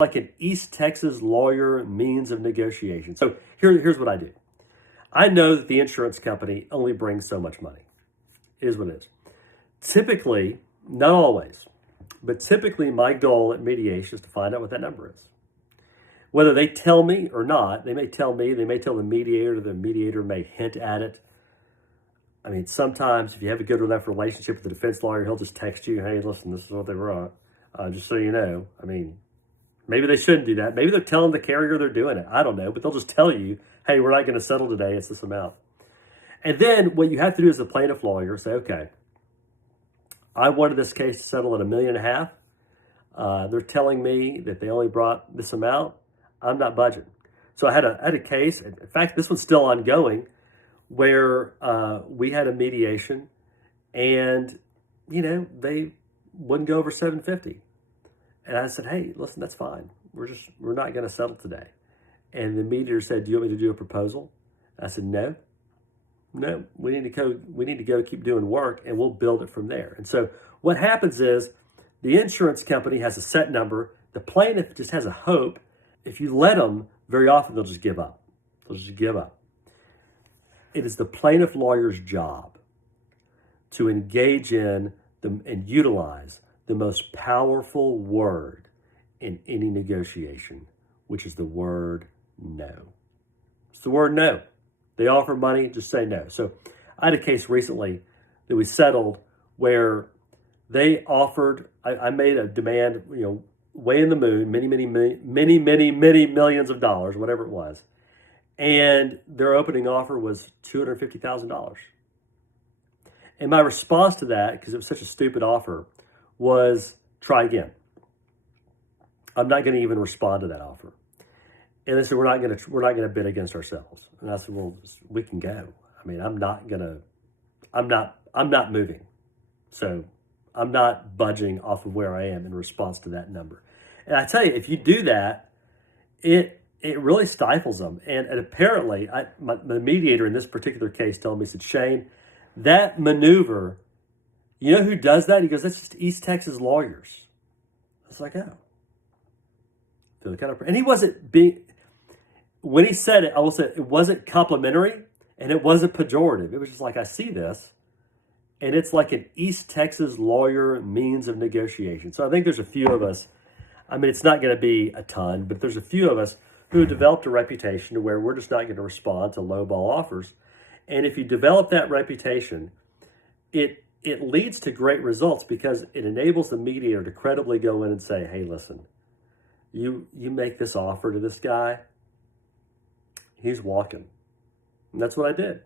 like an East Texas lawyer means of negotiation. So here's what I do. I know that the insurance company only brings so much money. It is what it is. Typically, not always, but typically my goal at mediation is to find out what that number is. Whether they tell me or not, they may tell me, they may tell the mediator may hint at it. I mean, sometimes if you have a good enough relationship with the defense lawyer, he'll just text you, hey, listen, this is what they wrote, just so you know. I mean, maybe they shouldn't do that. Maybe they're telling the carrier they're doing it. I don't know, but they'll just tell you, hey, we're not going to settle today. It's this amount. And then what you have to do as a plaintiff lawyer, say, okay, I wanted this case to settle at $1.5 million. They're telling me that they only brought this amount. I'm not budging. So I had a case. In fact, this one's still ongoing, where we had a mediation, and they wouldn't go over $750. And I said, hey, listen, that's fine. We're not going to settle today. And the mediator said, do you want me to do a proposal? I said, no, we need to go keep doing work, and we'll build it from there. And so what happens is the insurance company has a set number. The plaintiff just has a hope. If you let them, very often they'll just give up. It is the plaintiff lawyer's job to engage in and utilize the most powerful word in any negotiation, which is the word no. It's the word no. They offer money, just say no. So I had a case recently that we settled where they offered, I made a demand, way in the moon, many millions of dollars, whatever it was. And their opening offer was $250,000. And my response to that, because it was such a stupid offer, was try again. I'm not going to even respond to that offer. And they said, we're not going to bid against ourselves. And I said, well, we can go. I mean, I'm not moving. So I'm not budging off of where I am in response to that number. And I tell you, if you do that, it really stifles them. And apparently, the mediator in this particular case told me, he said, Shane, that maneuver, you know who does that? He goes, that's just East Texas lawyers. I was like, oh. And he wasn't being, when he said it, I will say it wasn't complimentary and it wasn't pejorative. It was just like, I see this, and it's like an East Texas lawyer means of negotiation. So I think there's a few of us, I mean, it's not going to be a ton, but there's a few of us who have developed a reputation to where we're just not going to respond to lowball offers. And if you develop that reputation, it leads to great results, because it enables the mediator to credibly go in and say, hey, listen, you make this offer to this guy, he's walking. And that's what I did.